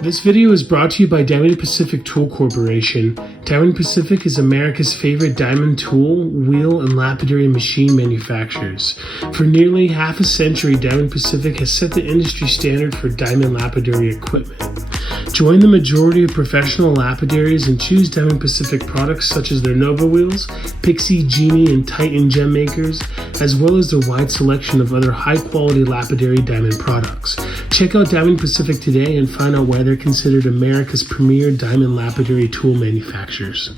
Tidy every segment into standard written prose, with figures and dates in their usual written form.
This video is brought to you by Diamond Pacific Tool Corporation. Diamond Pacific is America's favorite diamond tool, wheel, and lapidary machine manufacturers. For nearly half a century, Diamond Pacific has set the industry standard for diamond lapidary equipment. Join the majority of professional lapidaries and choose Diamond Pacific products such as their Nova wheels, Pixie, Genie, and Titan gem makers, as well as their wide selection of other high-quality lapidary diamond products. Check out Diamond Pacific today and find out why they're considered America's premier diamond lapidary tool manufacturers.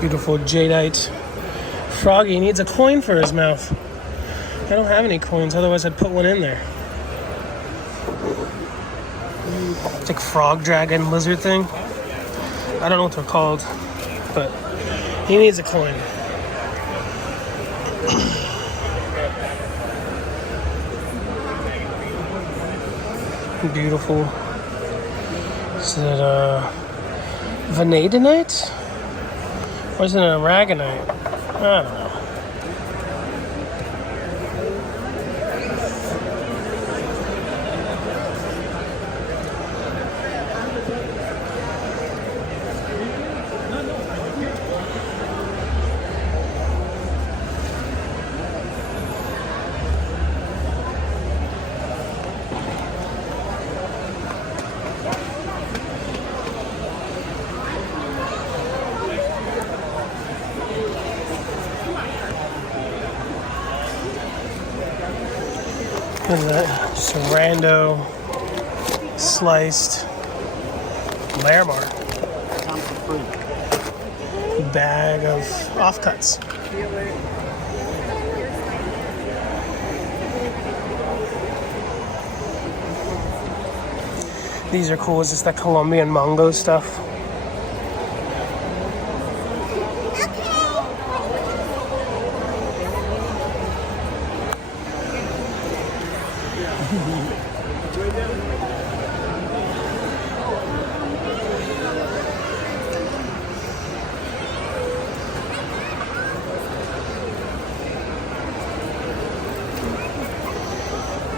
Beautiful jadeite. Froggy needs a coin for his mouth. I don't have any coins, otherwise I'd put one in there. It's like frog dragon lizard thing. I don't know what they're called, but he needs a coin. Beautiful. Is it vanadinite? Or is it an aragonite? I don't know. Look at that, just a rando sliced Larimer bag of offcuts. These are cool. It's just that Colombian mango stuff.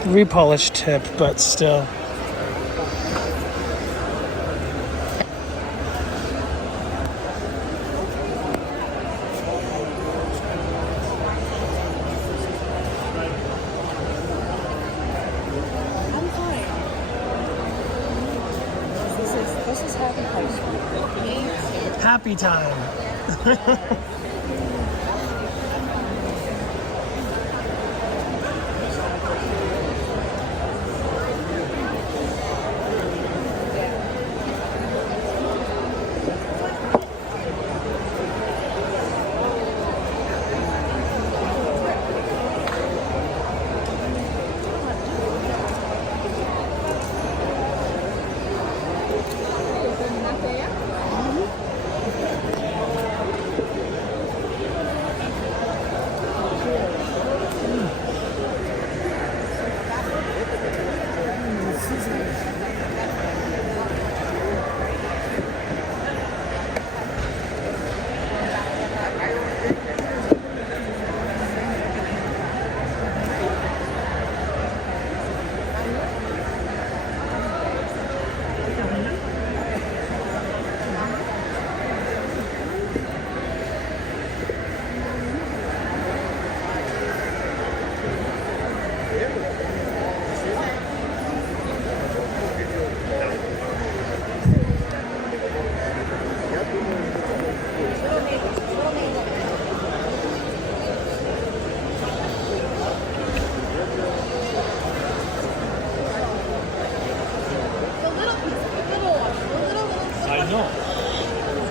Repolished tip, but still. This is Happy time.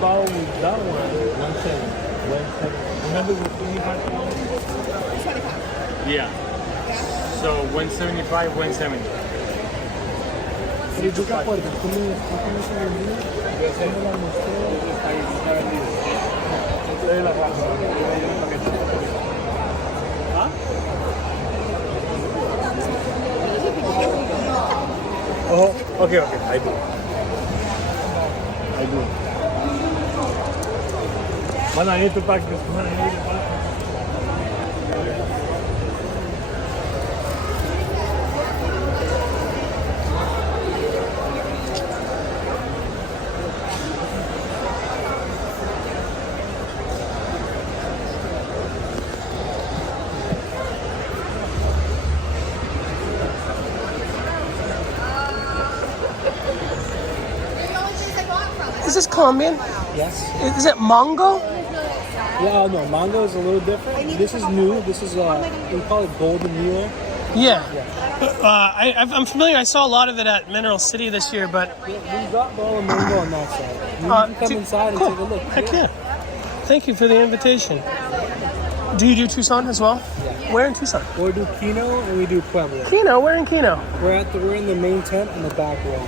bottle with that one, 170. 170. Remember with 25 pounds? 25. Yeah. So 175, 170. ¿Y tú qué acuerdas? ¿Tú me ese vendí? ¿Cómo la mostré? ¿Ah? Oh, okay, okay, I do. Man, I need to pack this. Man, I need to pack this. Is this Colombian? Yes. Is it mango? Yeah, no, mango is a little different. This is new. This is, we call it golden mule. Yeah. I'm familiar. I saw a lot of it at Mineral City this year, but... We got all the mango on that side. You can come inside and cool. take a look. Heck yeah. Thank you for the invitation. Do you do Tucson as well? Yeah. Where in Tucson? We do Kino and we do Pueblo. Kino. Where in Kino? We're in the main tent in the back row.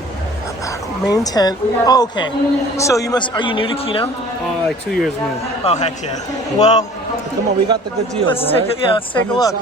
Main tent. Oh, okay. So are you new to Kino? Like 2 years new. Oh, heck yeah. Well, Come on, we got the good deals. let's take right? a, yeah, let's take a look.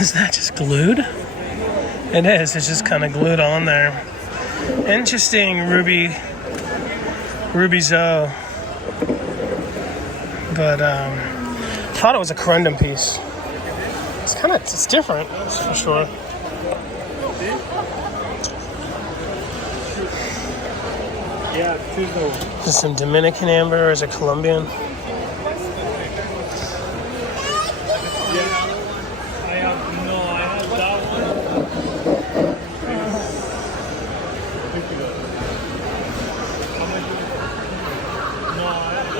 Is that just glued? It is. It's just kind of glued on there. Interesting ruby Zoe. But thought it was a corundum piece. It's different, that's for sure. Yeah, choose the one. Is this some Dominican amber or is it Colombian? I have that one. How much? No, I have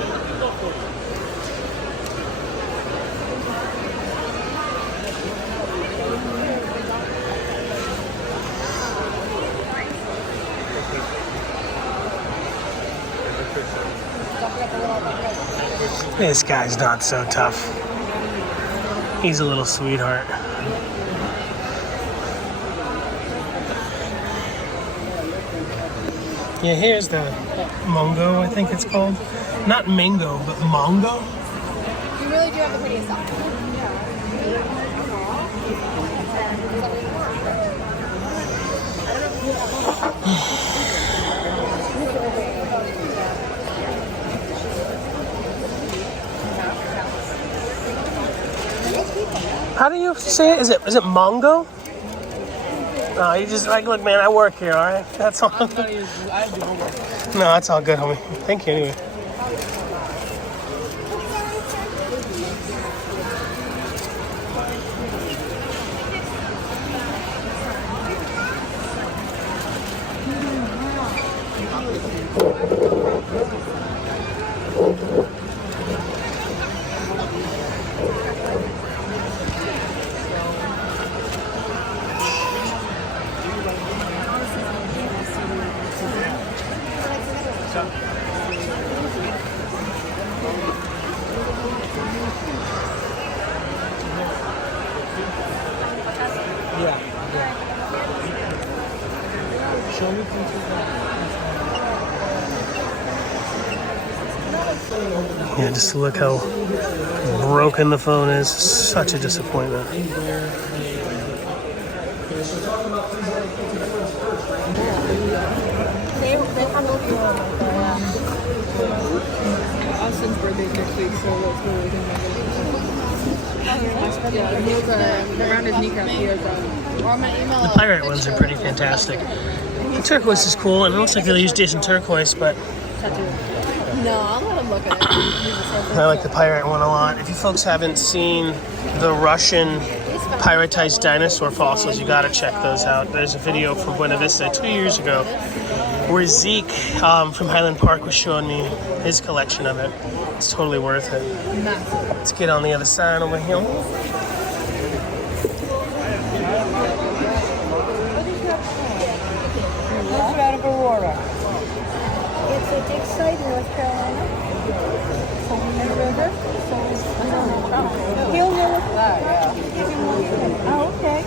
This guy's not so tough. He's a little sweetheart. Yeah, here's the Mongo, I think it's called. Not mango, but Mongo. You really do have the prettiest stuff. How do you say it? Is it Mongo? No, you just like, look, man, I work here, all right? That's all. No, that's all good, homie. Thank you anyway. Yeah. Show me pictures. Yeah, just look how broken the phone is. Such a disappointment. They hung over you on Austin's birthday next week, so that's what we're thinking. Yeah, he was around his kneecap. He has The pirate ones are pretty fantastic. The turquoise is cool, and it looks like they used decent turquoise, but No, I'll let him look at it. I like the pirate one a lot. If you folks haven't seen the Russian pirateized dinosaur fossils, you gotta check those out. There's a video from Buena Vista 2 years ago where Zeke from Highland Park was showing me his collection of it. It's totally worth it. Let's get on the other side over here. Who's out of Aurora? It's a dig site in North Carolina. And river. He'll know. Oh, okay.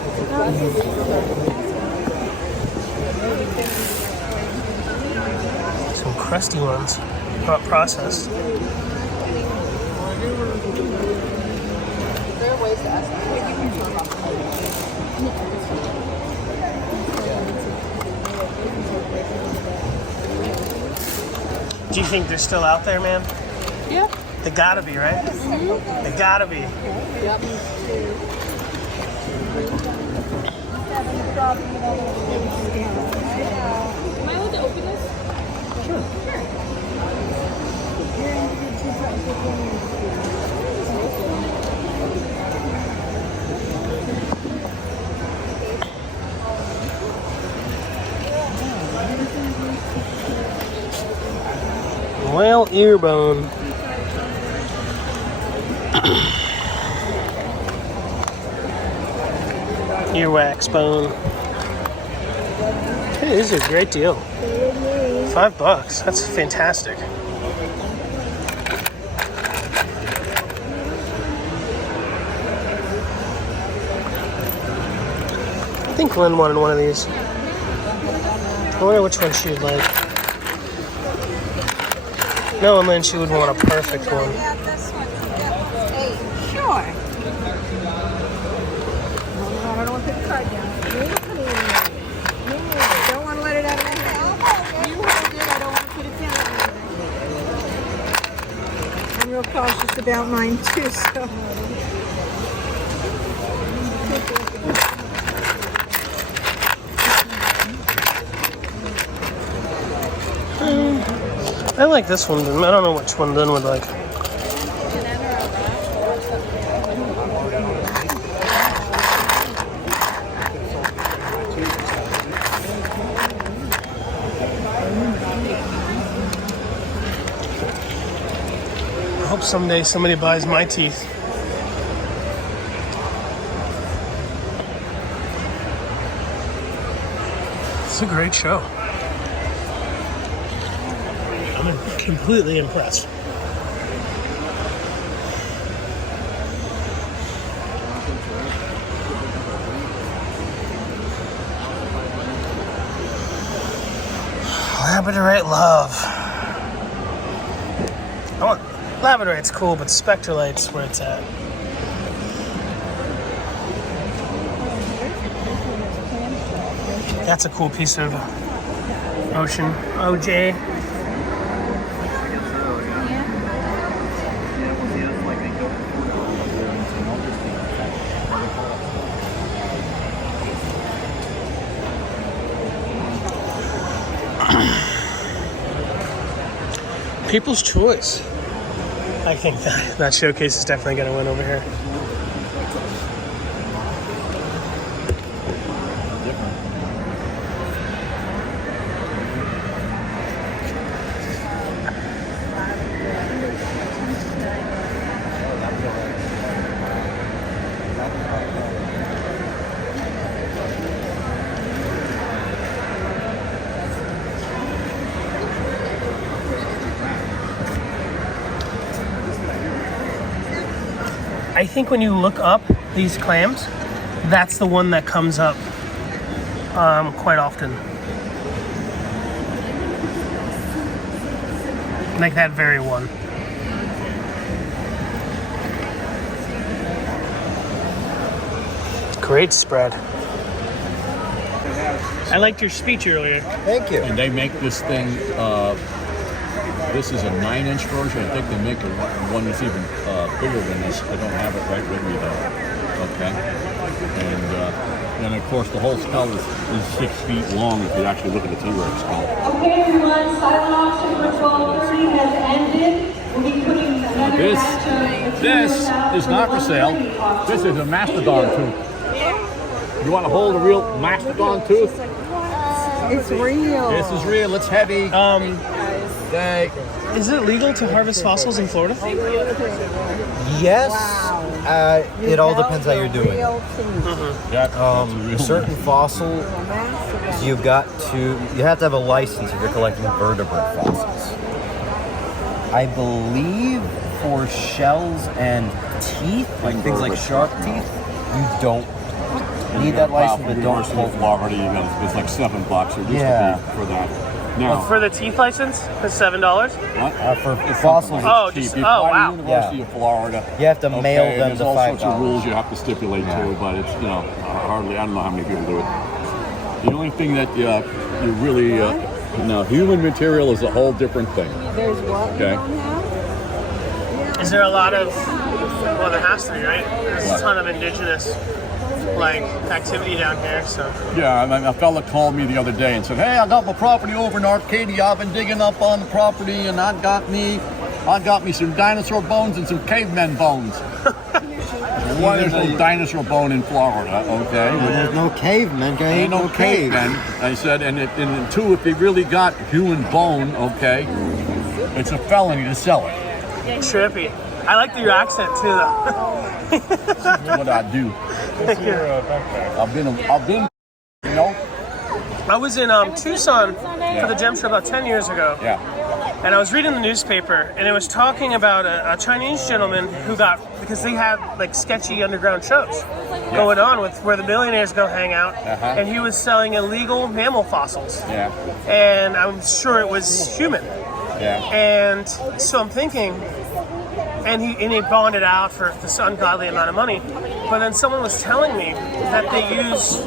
Some crusty ones, not processed. There are ways to ask them. Do you think they're still out there, man? Yeah. They gotta be, right? Mm-hmm. They gotta be. Yep. Am I allowed to open this? Well, earbone. Earwax bone. Hey, this is a great deal. $5. That's fantastic. I think Lynn wanted one of these. I wonder which one she would like. No, and then she would want a perfect one. Yeah, this one. Hey, sure. I don't want to put the card down. Don't want to let it out of my hand. You hold it. I don't want to put it down. I'm real cautious about mine too, so. I like this one. I don't know which one Lynn would like. I hope someday somebody buys my teeth. It's a great show. I'm completely impressed. Labradorite love. I want Labradorite's cool, but Spectralite's where it's at. That's a cool piece of ocean. OJ. People's choice. I think that showcase is definitely going to win over here. I think when you look up these clams, that's the one that comes up quite often. Like that very one. Great spread. I liked your speech earlier. Thank you. And they make this thing, this is a 9-inch version. I think they make one that's even bigger than this. I don't have it right with me though. Okay. And of course the whole skull is 6 feet long if you actually look at the T-Rex skull. Okay, everyone, silent auction for 12:30 has ended. We'll be putting another This batch is not for sale. This is a mastodon tooth. You want to hold a real mastodon tooth? It's real. This is real. It's heavy. Okay. Is it legal to harvest fossils in Florida? Yes. It all depends how you're doing. Certain fossil, you have to have a license if you're collecting vertebrate fossils. I believe for shells and teeth, like things like shark teeth, you don't need that license, but don't hold Florida. It's like $7. It used to be for that. Now, For the teeth license, it's $7. for fossils. Oh, cheap. just You oh fly to wow. University of Florida. You have to mail them There's the all sorts of $5. rules you have to stipulate to, but it's hardly. I don't know how many people do it. The only thing that you really now human material is a whole different thing. There's what? Okay. Is there a lot of? Well, there has to be, right? There's a ton of indigenous activity down here. So Yeah, a fella called me the other day and said, "Hey, I got my property over in Arcadia. I've been digging up on the property, and I got me some dinosaur bones and some cavemen bones." Why there's no dinosaur bone in Florida? Okay, There's no cavemen. There ain't no cavemen. I said, and two, if they really got human bone, okay, it's a felony to sell it. trippy. I like your accent too, though. That's what I do. I've been, I was in Tucson for the gem show about 10 years ago. Yeah. And I was reading the newspaper, and it was talking about a Chinese gentleman who because they had sketchy underground shows going on with where the billionaires go hang out, and he was selling illegal mammal fossils. Yeah. And I'm sure it was human. Yeah. And so I'm thinking, and he bonded out for this ungodly amount of money. But then someone was telling me that they use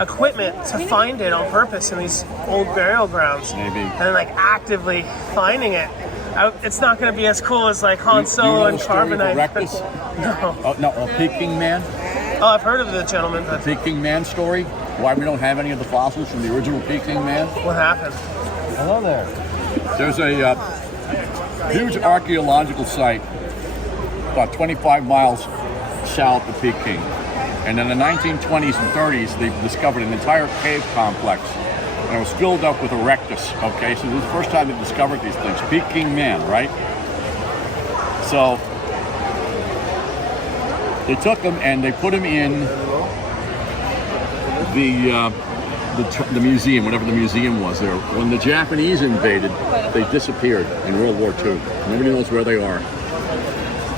equipment to find it on purpose in these old burial grounds. Maybe. And actively finding it. It's not going to be as cool as Han Solo and Carbonite. Rectus? No. Oh, no, a Peking man? Oh, I've heard of the gentleman, but Peking man story? Why we don't have any of the fossils from the original Peking man? what happened? Hello there. There's a huge archaeological site about 25 miles south of Peking. And in the 1920s and 30s, they discovered an entire cave complex. And it was filled up with erectus, okay? So this is the first time they discovered these things. Peking man, right? So they took them and they put them in the museum, whatever the museum was there. When the Japanese invaded, they disappeared in World War II. Nobody knows where they are.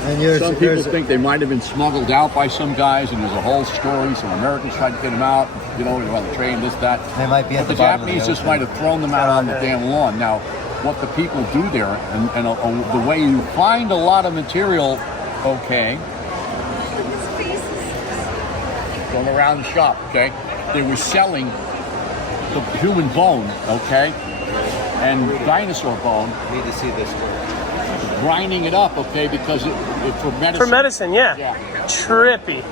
And Some people think they might have been smuggled out by some guys, and there's a whole story. Some Americans tried to get them out, on the train, this, that. They might be at But the bottom of Japanese just ocean. might have thrown them out on the damn lawn. Now, what the people do there, and the way you find a lot of material, okay, going around the shop, okay, they were selling the human bone, okay, and dinosaur bone, Need to see this story. grinding it up, okay, because it for medicine. For medicine, yeah. Yeah. Trippy.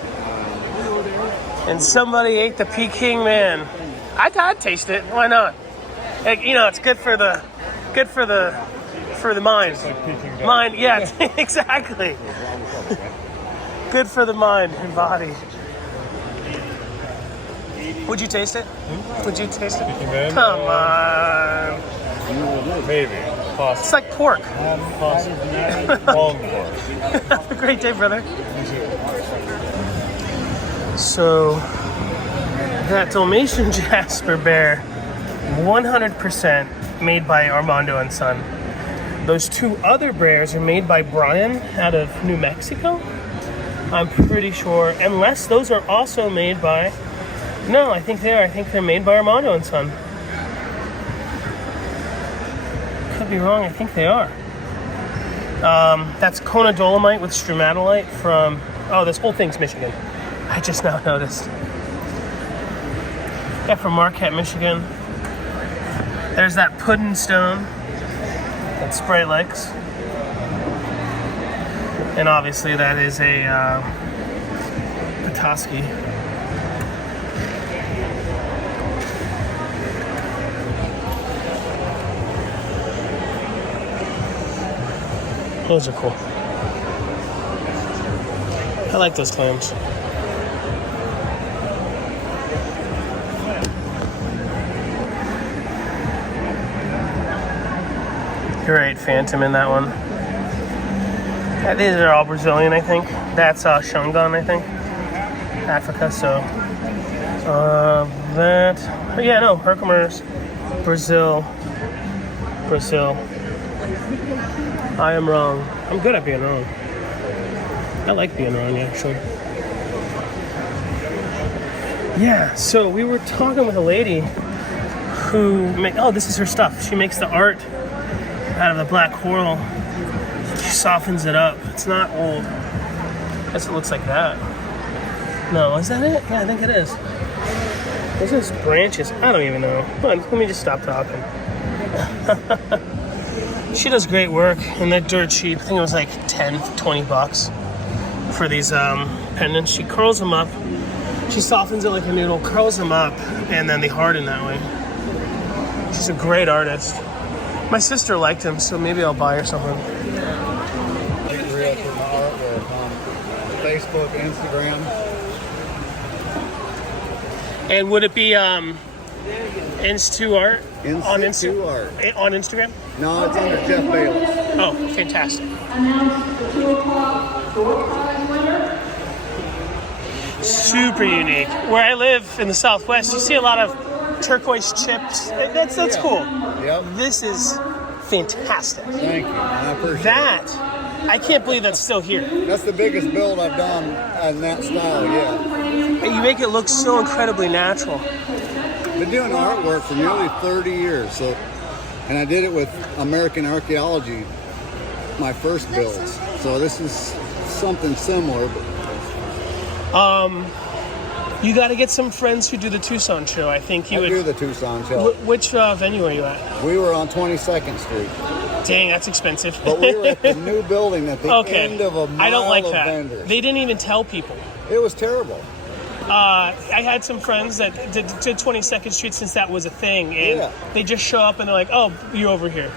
And somebody ate the Peking man. I'd taste it. Why not? It's good for the mind. Mind, yeah, exactly. Good for the mind and body. Would you taste it? Would you taste it? Come on. Maybe. It's like pork. Long Have a great day, brother. So, that Dalmatian Jasper bear, 100% made by Armando and Son. Those two other bears are made by Brian out of New Mexico. I'm pretty sure, unless those are also made by... No, I think they are. I think they're made by Armando and Son. Could be wrong. I think they are. That's Kona Dolomite with stromatolite from... Oh, this whole thing's Michigan. I just now noticed. Yeah, from Marquette, Michigan. There's that pudding stone that Spray likes. And obviously that is a Petoskey. Those are cool. I like those clams. You're right, Phantom in that one. Yeah, these are all Brazilian, I think. That's Shangan, I think. Africa, so. But yeah, no, Herkimer's, Brazil. I am wrong. I'm good at being wrong. I like being wrong, actually. Yeah, so we were talking with a lady who this is her stuff. She makes the art out of the black coral. She softens it up. It's not old. I guess it looks like that. No, is that it? Yeah, I think it is. Those are just branches. I don't even know. Hold on, let me just stop talking. She does great work, and they're dirt cheap. I think it was like 10, 20 bucks for these pendants. She curls them up. She softens it like a noodle, curls them up, and then they harden that way. She's a great artist. My sister liked him, so maybe I'll buy her something. Real for my artwork on Facebook, Instagram. And would it be Instu Art on Instagram? No, it's under Jeff Bayless. Oh, fantastic! Announce the 2 o'clock door prize winner. Super unique. Where I live in the Southwest, you see a lot of turquoise chips. That's cool. Yep. This is fantastic. Thank you. I appreciate That, I can't believe that's still here. it. That's the biggest build I've done in that style, yeah. You make it look so incredibly natural. Been doing artwork for nearly 30 years, and I did it with American archaeology, my first builds. So this is something similar. You got to get some friends who do the Tucson show. I think you I would. do the Tucson show. Which venue are you at? We were on 22nd Street, Dang, that's expensive. but we were at the new building at the end of a mile I don't like of that. vendors. They didn't even tell people. It was terrible. I had some friends that did 22nd Street since that was a thing, and they just show up and they're like, "Oh, you're over here,"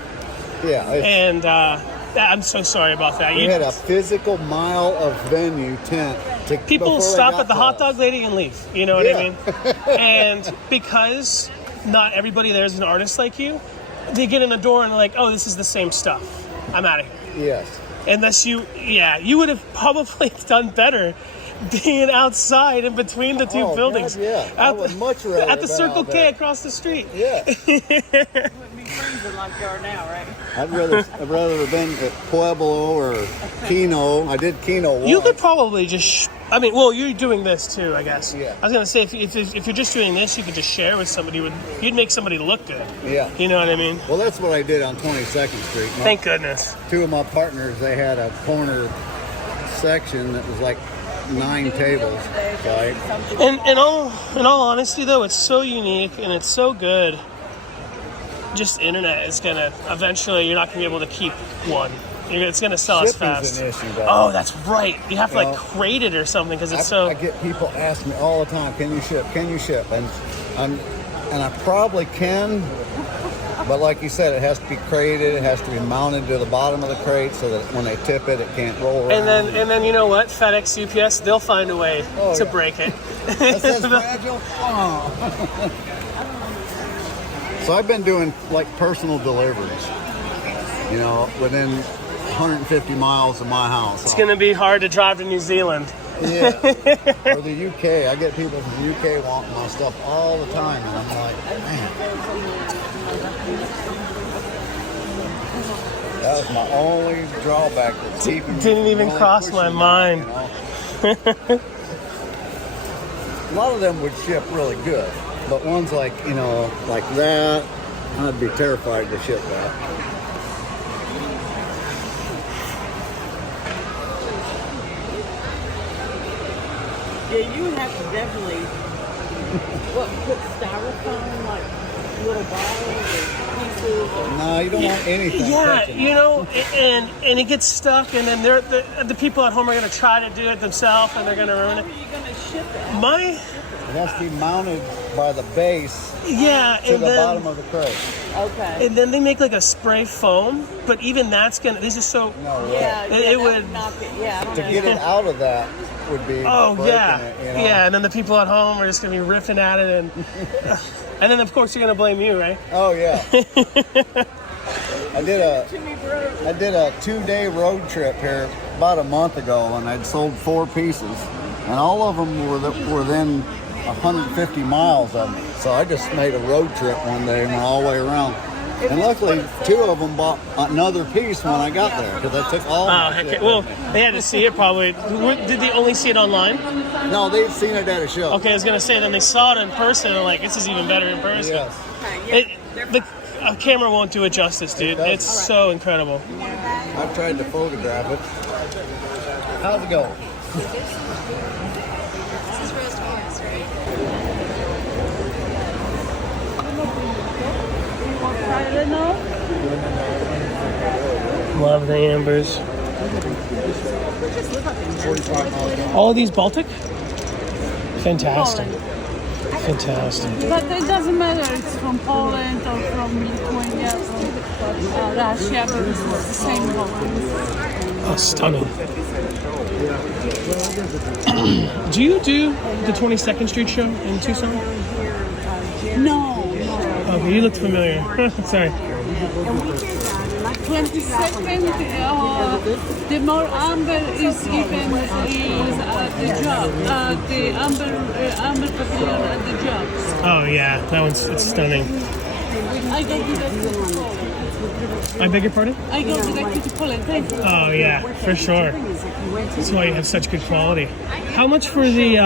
Yeah. and I'm so sorry about that. We had a physical mile of venue tent. People stop at the hot dog. dog lady and leave. You know what I mean? And because not everybody there is an artist like you, they get in the door and they're like, "Oh, this is the same stuff. I'm out of here." Yes. Unless you would have probably done better being outside in between the two buildings. God, yeah. I would much rather at the been Circle out K there. across the street. Yeah. Like you are now, right? I'd rather have been at Pueblo or Keno. I did Keno once. You could probably just. You're doing this too, I guess. Yeah. I was gonna say if you're just doing this, you could just share with somebody. You'd make somebody look good. Yeah. You know what I mean? Well, that's what I did on 22nd Street. Thank goodness. Two of my partners, they had a corner section that was like 9 tables. Right? In all honesty, though, it's so unique and it's so good. Just internet is gonna eventually. You're not gonna be able to keep one. It's gonna sell as fast. Shipping's an issue, though. Oh, that's right. You have to crate it or something because it's I get people ask me all the time, "Can you ship? Can you ship?" And I probably can, but like you said, it has to be crated. It has to be mounted to the bottom of the crate so that when they tip it, it can't roll around. And then you know what? FedEx, UPS, they'll find a way to break it. That says fragile. Oh. So I've been doing like personal deliveries, within 150 miles of my house. It's going to be hard to drive to New Zealand. Yeah. Or the UK. I get people from the UK wanting my stuff all the time, and I'm like, man. That was my only drawback. Didn't even cross my mind. A lot of them would ship really good, but ones like that, I'd be terrified to ship that. Yeah, you would have to definitely What, put styrofoam, like little bottles or pieces? Or... No, you don't want anything. Yeah, touching. you know, and it gets stuck, and then the people at home are going to try to do it themselves, and they're going to ruin How it. are you gonna ship it? My, It has to be mounted by the base yeah, to and the then bottom of the crate. Okay. and then they make like a spray foam, but even that's gonna. This is so. No way. Yeah, It that would- knock it. Yeah, I don't To know. get it out of that would be Oh breaking yeah, it, you know? yeah, and then the people at home are just gonna be riffing at it, and then of course you're gonna blame you, right? Oh yeah. I did a 2-day road trip here about a month ago, and I'd sold 4 pieces, and all of them were within 150 miles of me. So I just made a road trip one day and went all the way around. And luckily, 2 of them bought another piece when I got there because I took all. Oh, my heck, shit well, with me. they had to see it probably. Did they only see it online? No, they'd seen it at a show. Okay, I was gonna say then they saw it in person. And like, this is even better in person. Yes. A camera won't do it justice, dude. It's so incredible. I've tried to photograph it. How's it going? Love the ambers. All of these Baltic? Fantastic. Fantastic. But it doesn't matter it's from Poland or from Lithuania or Russia, because it's the same Poland. Oh, stunning. Do you do the 22nd Street show in Tucson? No. Okay, you look familiar. Sorry. 22nd, the more amber is given is at the job. The amber pavilion at the jobs. Oh yeah, that one's it's stunning. I go directly to Poland. I beg your pardon? I go directly to Poland. Thank you. Oh yeah, for sure. That's why you have such good quality. How much for the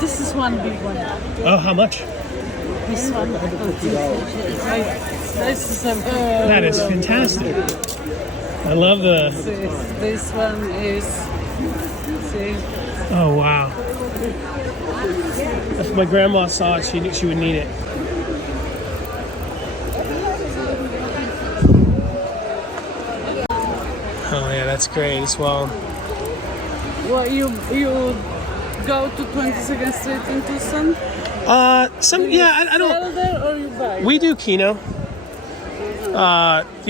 This is one big one. Oh, how much? This one. This is a That is fantastic. I love the. This one is. See. Oh wow. If my grandma saw it, she would need it. Oh yeah, that's great as well. Well, you go to 22nd Street in Tucson? I don't. Sell there or you buy? We do Kino. Do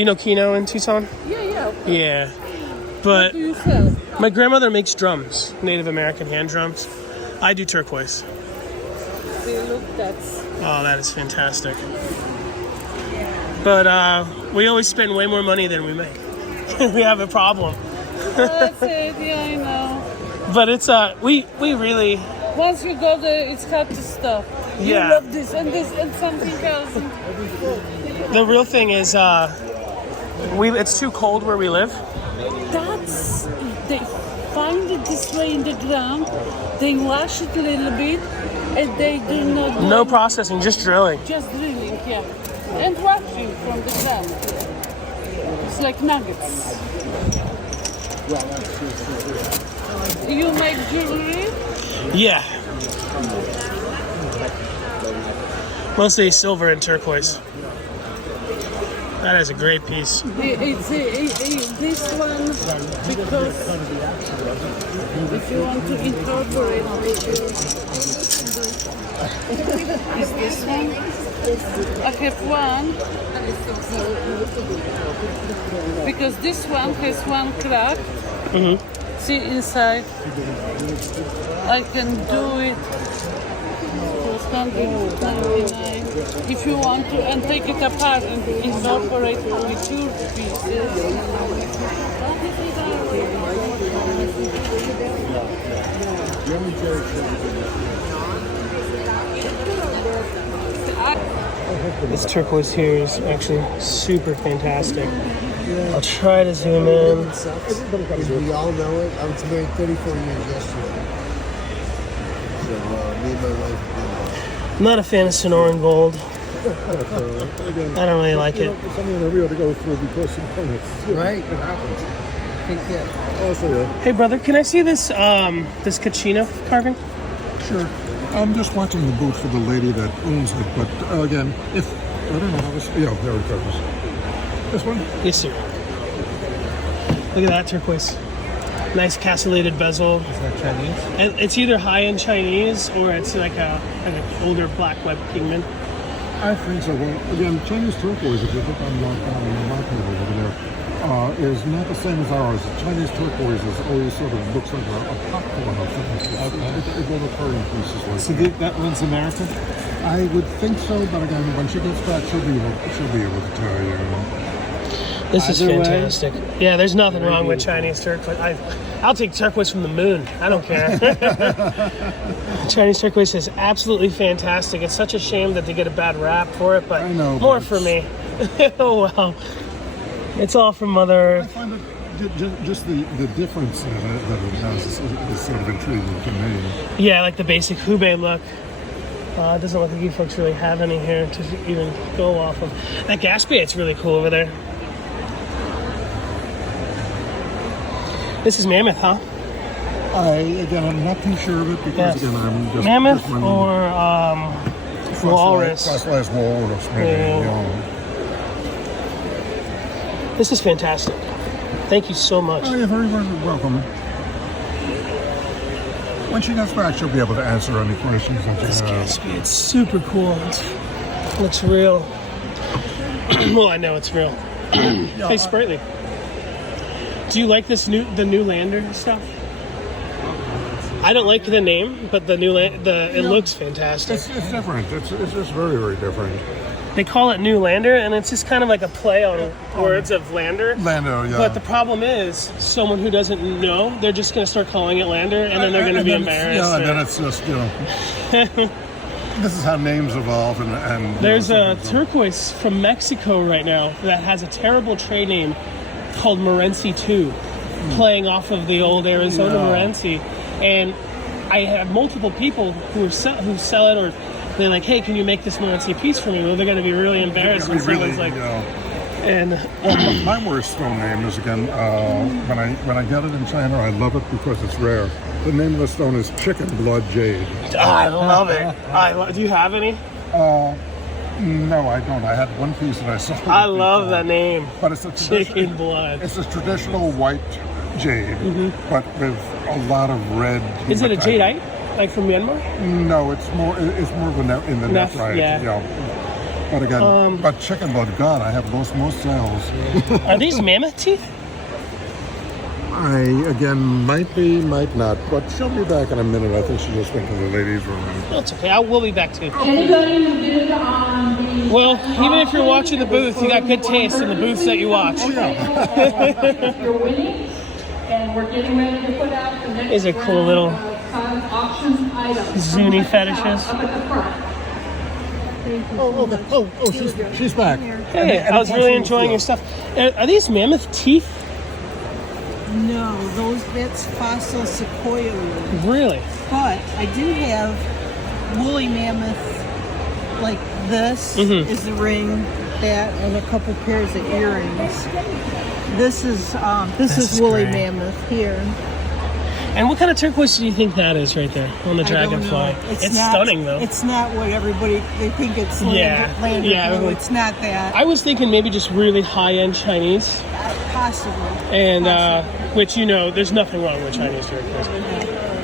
you know Kino in Tucson? Yeah. Yeah, What but do you sell? my grandmother makes drums, Native American hand drums. I do turquoise. See, look, that's. Oh, that is fantastic. But we always spend way more money than we make. We have a problem. That's it. Yeah, I know. But it's we really Once you go there, it's hard to stop. You Yeah. love this and something else. the real thing is it's too cold where we live. That's. They find it this way in the ground. They wash it a little bit, and they do not. No processing, just drilling. Just drilling, yeah. And washing from the ground. It's like nuggets. You make jewelry? Yeah. Mostly silver and turquoise. That is a great piece. It's this one because if you want to incorporate is this one. I have one because this one has one crack. See inside. I can do it for 199 if you want to, and take it apart and incorporate with your pieces. This turquoise here is actually super fantastic. I'll try to zoom in. We all know it. I was married 34 years yesterday. So me and my wife. I'm not a fan of Sonoran gold. I don't really like it. Something on the real to go through because right? It happens. Also, Hey brother, can I see this this Kachina carving? sure. I'm just watching the booth for the lady that owns it, but again, if I don't know how this. Yeah, there it goes. This one? Yes, sir. Look at that turquoise. Nice castellated bezel. Is that Chinese? And it's either high-end Chinese or it's like an older black web kingman. I think so. Well, again, Chinese turquoise, if you look on the market over there, is not the same as ours. Chinese turquoise is always sort of looks like a popcorn or something. It will occur in pieces like So that. that one's American? I would think so, but again, when she gets back, she'll be able to tell you. This is Either way, fantastic. Yeah, there's nothing wrong with Chinese turquoise. I'll take turquoise from the moon. I don't care. Chinese turquoise is absolutely fantastic. It's such a shame that they get a bad rap for it, but I know, more but for me. Oh, well. It's all from Mother I Earth. find it just the difference that it has is sort of intriguing to me. Yeah, like the basic Hubei look. It doesn't look like you folks really have any here to even go off of. That Gaspiate's really cool over there. This is Mammoth, huh? I'm not too sure of it because Yes. again, I'm just Mammoth just or Walrus. Fossilized walrus, maybe. Yeah. This is fantastic. Thank you so much. Oh, you're very, very welcome. When she gets back, she'll be able to answer any questions that This you have. Gaspiate's super cool. It looks real. Well, I know it's real. Hey, Sprightly. Do you like the new Lander stuff? I don't like the name, but it looks fantastic. It's different. It's just very, very different. They call it New Lander, and it's just kind of like a play on words of Lander. Lander, yeah. But the problem is, someone who doesn't know, they're just going to start calling it Lander, and then they're going to be embarrassed. Yeah, and then it's just, this is how names evolve. And There's a turquoise from Mexico right now that has a terrible trade name called Morenci 2, playing off of the old Arizona Morenci. And I have multiple people who sell it, or they're like, hey, can you make this Morenci piece for me? Well, they're going to be really embarrassed when someone's like... And my worst stone name is, again, when I get it in China, I love it because it's rare. The name of the stone is Chicken Blood Jade. I love it. Do you have any? No, I don't. I had one piece that I sold. I love that name. But it's a Chicken Blood. It's a traditional white jade, but with a lot of red. Is it a jadeite, like from Myanmar? No, it's more of a in the nephrite. Yeah. But again, but chicken blood, God, I have most sales. Are these mammoth teeth? Might be, might not. But she'll be back in a minute. I think she just went to the ladies' room. That's okay. I will be back too. Anybody who bid on the... Well, even if you're watching the booth, you got good taste in the booths that you watch. You're winning, and we're getting ready to put out the next These are cool little auction items. Zuni fetishes. Up at the front. She's back. Hey, I was really enjoying your stuff. Are these mammoth teeth? No, that's fossil sequoia wood. Really? But I do have woolly mammoth like this is the ring, that, and a couple pairs of earrings. This is woolly great. mammoth here. And what kind of turquoise do you think that is right there on the dragonfly? It's not, stunning though. It's not what they think it's Lander blue. It's not that. I was thinking maybe just really high-end Chinese. Possibly. And which, there's nothing wrong with Chinese turquoise.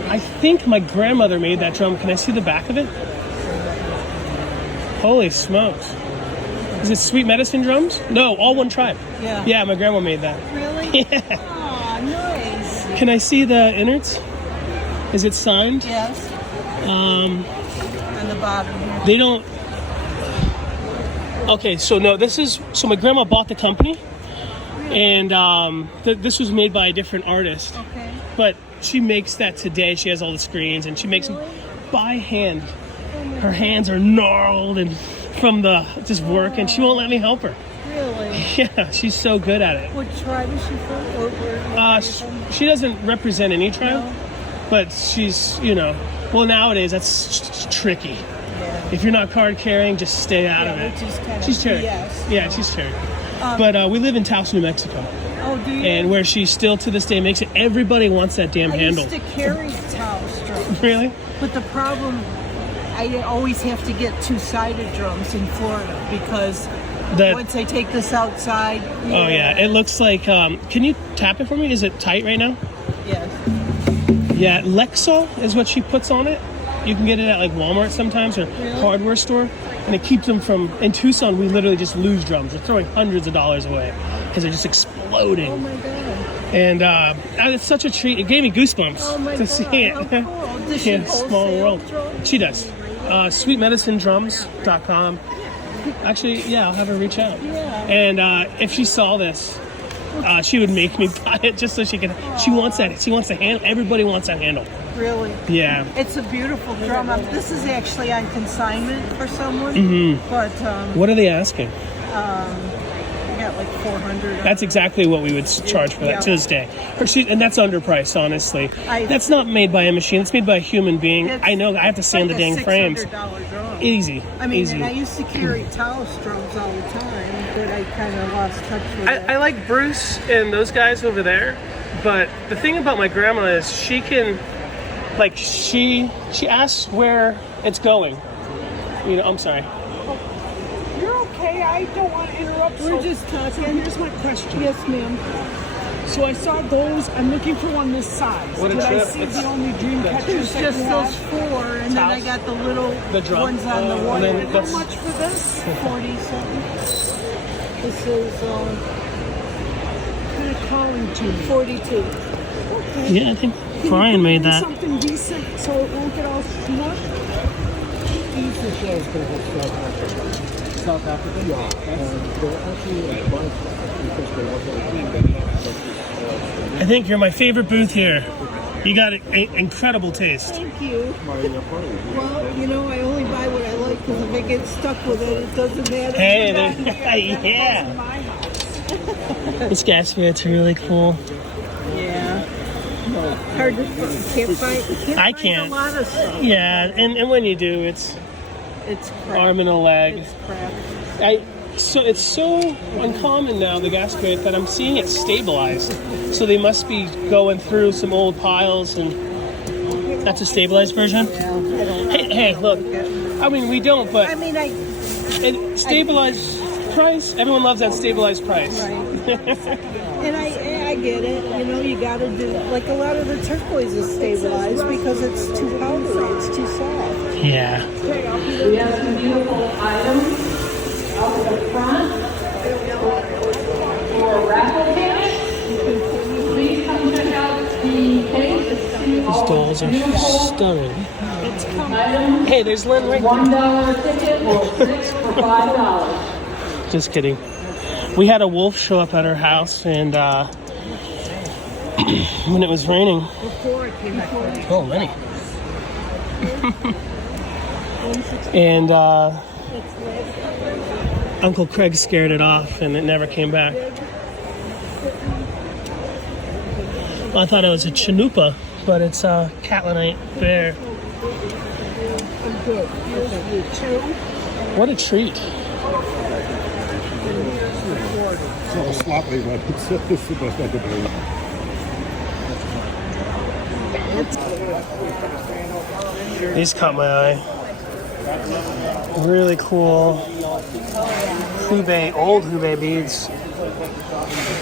I think my grandmother made that drum. Can I see the back of it? Holy smokes. Is it Sweet Medicine drums? No, all one tribe. Yeah. Yeah, my grandma made that. Really? Yeah. Aw, nice. Can I see the innards? Is it signed? Yes. On the bottom here. They don't... Okay, so no, so my grandma bought the company, and this was made by a different artist. Okay. But she makes that today. She has all the screens, and she makes them by hand. Her hands are gnarled and from the just work, and she won't let me help her. Really? Yeah, she's so good at it. What tribe is she from? Or where She doesn't represent any tribe, No? but she's, well, nowadays that's tricky. Yeah. If you're not card carrying, just stay out of it. Which is kind She's of Cherokee. BS. Yeah, she's Cherokee. But we live in Taos, New Mexico. Oh, do you? And where she still to this day makes it, everybody wants that damn I handle. used to carry towel strokes. Really? But the problem I always have to get two-sided drums in Florida because once I take this outside. Oh yeah, it looks like. Can you tap it for me? Is it tight right now? Yes. Yeah, Lexol is what she puts on it. You can get it at like Walmart sometimes or hardware store, and it keeps them from. In Tucson, we literally just lose drums. We're throwing hundreds of dollars away because they're just exploding. Oh my god! And it's such a treat. It gave me goosebumps to see it. How cool. Does she Yeah, small world. drums? She does. SweetMedicineDrums.com. Actually, yeah, I'll have her reach out. Yeah. And if she saw this, she would make me buy it just so she can. She wants that. She wants the handle. Everybody wants that handle. Really? Yeah. It's a beautiful drum. This is actually on consignment for someone. But What are they asking? I got like 400. That's exactly what we would charge for that to this day. And that's underpriced, honestly. That's not made by a machine. It's made by a human being. I know. I have to sand the dang frames. $600 drum. Easy. I mean, Easy. and I used to carry Taos drums all the time, but I kind of lost touch with it. I like Bruce and those guys over there, but the thing about my grandma is she can, like, she asks where it's going. You know, I'm sorry. You're okay. I don't want to interrupt. We're just talking. Here's my question. Yes, ma'am. So I saw those. I'm looking for one this size. What a Did I trip. see It's- the only dream catchers It's that just you those have? 4, and then I got the little drum. ones on the And wire. then How that's- much for this? 40 something. This is Kind of calling to me. 42. Yeah, I think Can you Brian put made in that. something decent so it won't get all smushed. South Africa? Yeah. They're actually a bunch because they work on a team. I think you're my favorite booth here. You got incredible taste. Thank you. Well, you know, I only buy what I like because if I get stuck with it, it doesn't matter. Hey, yeah. My house. This gas spirit's really cool. Yeah. Hard to can't find. I Find can't. a lot of stuff. Yeah, and when you do, it's crap. arm and a leg. It's crap. So it's so uncommon now, the gas spirit, that I'm seeing it stabilized. So they must be going through some old piles, and that's a stabilized version. Yeah, I don't. Hey, look. I mean, we don't, but I mean, stabilized price. Everyone loves that stabilized price. And I get it. You know, you got to do like a lot of the turquoise is stabilized because it's too powdery. It's too soft. Yeah. We have some beautiful items out the front for raffle cash. Please come check out the case. These dolls are stunning. Hey, there's Lynn right $1 ticket or 6 for $5. Just kidding. We had a wolf show up at our house, and when it was raining. Oh, many. And Uncle Craig scared it off, and it never came back. Well, I thought it was a chanupa, but it's a Catlinite bear. What a treat. So sloppy, but it's the best I could do. These caught my eye. Really cool old Hubei beads.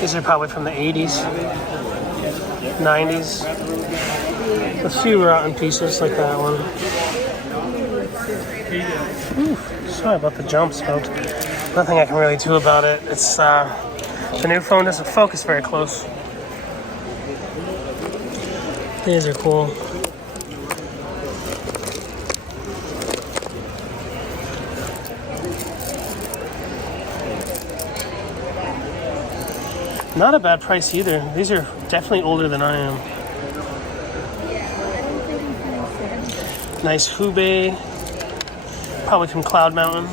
These are probably from the 80s, 90s. A few rotten pieces like that one. Ooh, sorry about the jumps, folks. Nothing I can really do about it. It's the new phone doesn't focus very close. These are cool. Not a bad price either. These are definitely older than I am. Nice Hubei. Probably from Cloud Mountain.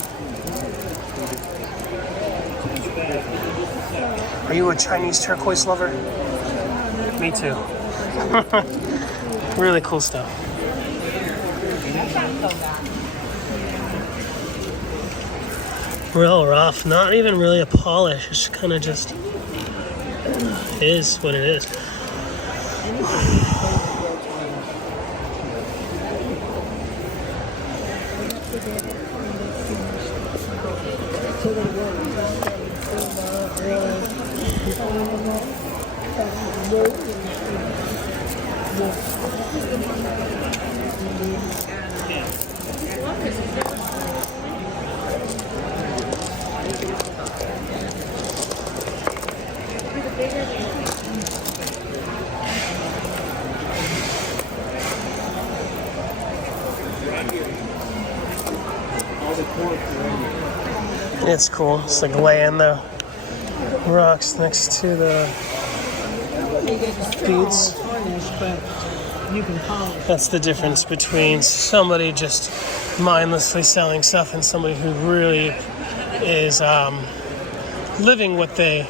Are you a Chinese turquoise lover? Me too. Really cool stuff. Real rough. Not even really a polish. It's kind of just is what it is. It's cool. It's like laying the rocks next to the beads. That's the difference between somebody just mindlessly selling stuff and somebody who really is living what they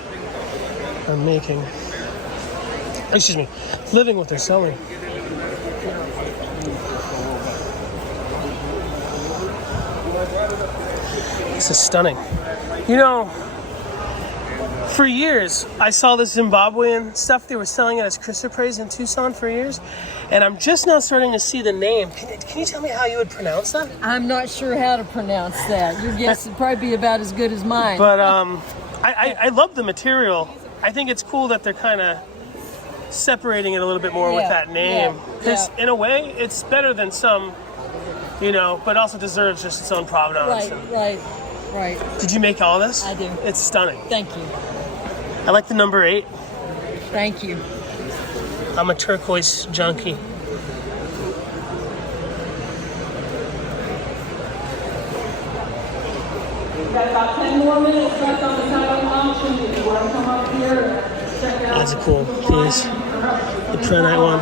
are making. Excuse me, living what they're selling. This is stunning. You know, for years, I saw the Zimbabwean stuff. They were selling it as chrysoprase in Tucson for years. And I'm just now starting to see the name. Can you tell me how you would pronounce that? I'm not sure how to pronounce that. Your guess would probably be about as good as mine. But I love the material. I think it's cool that they're kind of separating it a little bit more with that name. Because in a way, it's better than some, you know, but also deserves just its own provenance. Right. Did you make all this? I do. It's stunning. Thank you. I like the number 8. Thank you. I'm a turquoise junkie. We've got about 10 more minutes left on the silent auction. If you want to come up here, check out. That's a cool piece. The Prenite one.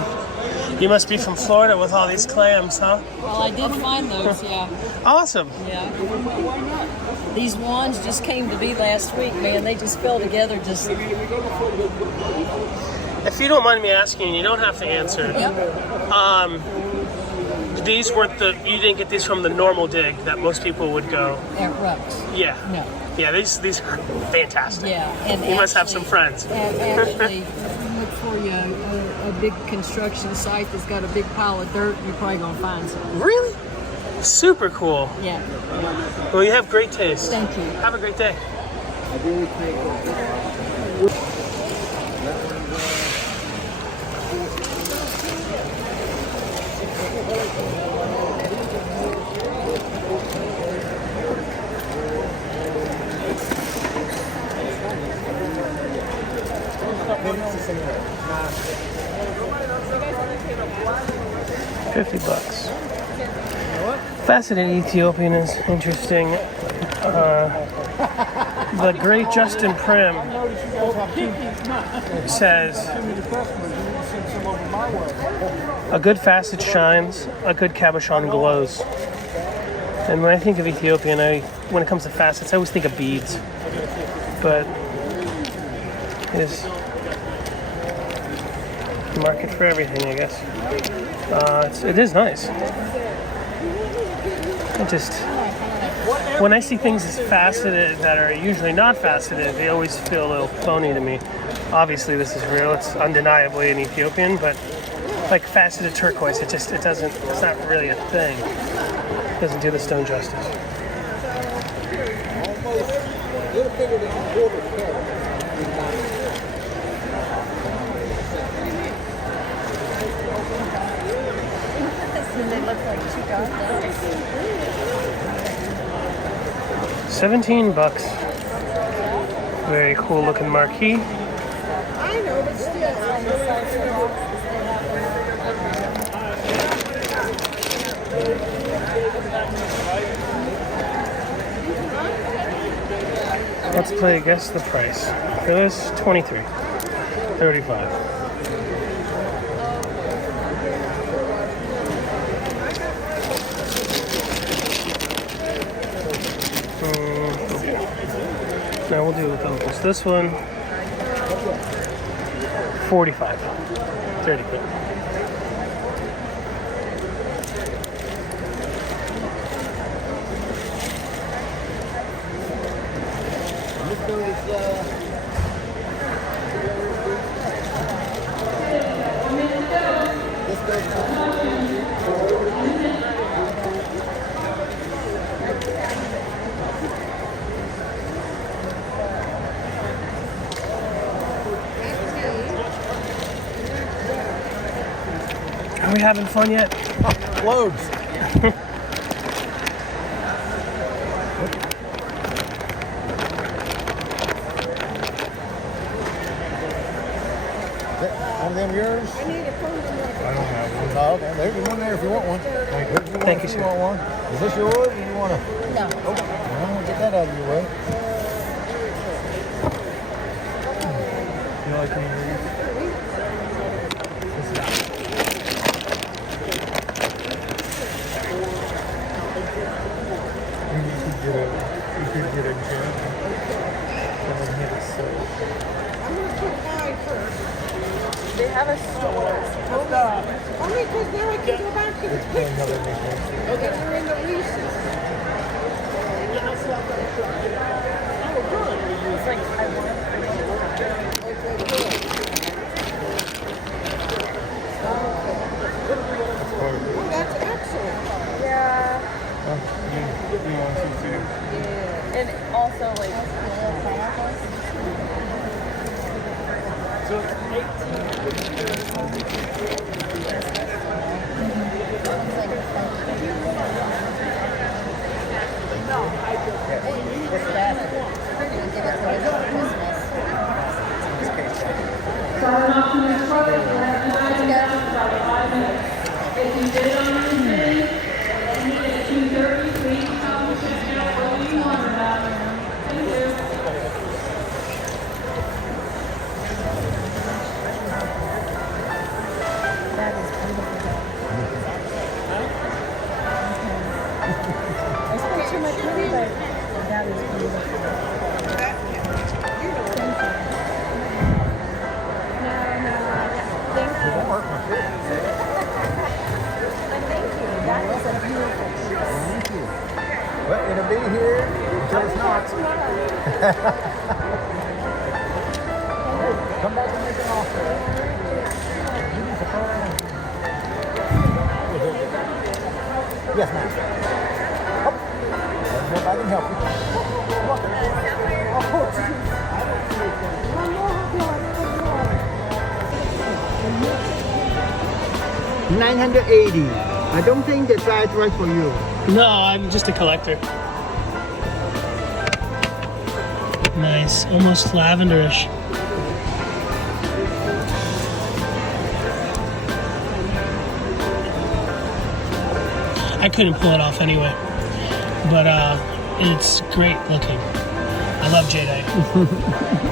You must be from Florida with all these clams, huh? Well, I did find those, yeah. Awesome. Yeah. These wands just came to be last week, man. They just fell together just... If you don't mind me asking, you don't have to answer. Yep. These weren't you didn't get these from the normal dig that most people would go. At Ruck's. Yeah. No. Yeah, these are fantastic. Yeah. And you must have some friends. Actually, look for you a big construction site that's got a big pile of dirt, you're probably going to find some. Really? Super cool. Yeah. Well, you have great taste. Thank you. Have a great day. $50. Faceted Ethiopian is interesting. The great Justin Prim says, a good facet shines, a good cabochon glows. And when I think of Ethiopian, when it comes to facets, I always think of beads. But it is market for everything, I guess. It is nice. When I see things as faceted that are usually not faceted, they always feel a little phony to me. Obviously, this is real. It's undeniably an Ethiopian, but like faceted turquoise, it's not really a thing. It doesn't do the stone justice. They look like $17. Very cool looking marquee. I know, but still. Let's play guess the price. For this, $23. $35. Now we'll do with uncles. This one, $45. 30 quid. Are we having fun yet? Loads. One of them yours? I need a phone. I don't have one. Oh, okay. There's one there if you want one. Thank you, sir. You want one? Is this yours or you want to? No. Okay. Well, we'll get that out of your way. You like me to read? You could get a gem and then hit it so. I'm going to put mine first. They have a store. Only because now I can go back to the picture. Okay, they're in the leases. It's like, I want Oh, that's excellent. Yeah. You want to see? And also, like, So 'Starting off in this road, you have to about 5 minutes. If you did on Wednesday, and meet at 2:30, please come check out what you want about it. Thank you. That is beautiful. I spent too much money, but that is beautiful. Well, it'll be here until it's not. Come back and make an offer. Yes, ma'am. Oh. If I can help you. Of course. $980. I don't think the size right for you. No, I'm just a collector. Nice, almost lavenderish. I couldn't pull it off anyway, but it's great looking. I love jadeite.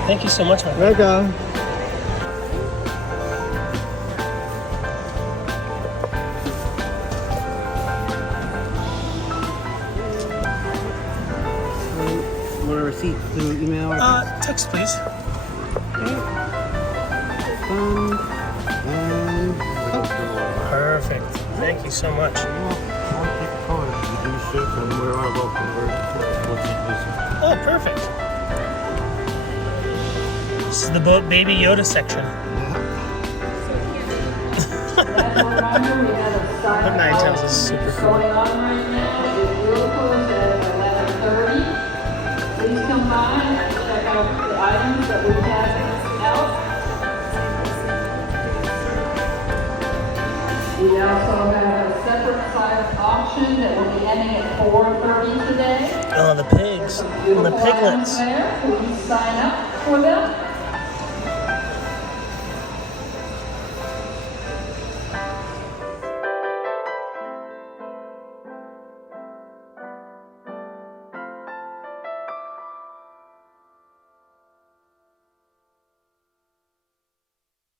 Thank you so much, man. Welcome. want a receipt through email or Text, please. Perfect. Thank you so much. Oh, perfect. This is the Baby Yoda section. The 9 is super cool. Going on right now, it will close at 11:30. Please come by and check out the items that we have out. We also have a separate side auction that will be ending at 4:30 today. Oh, the pigs and the piglets. There, please sign up for them.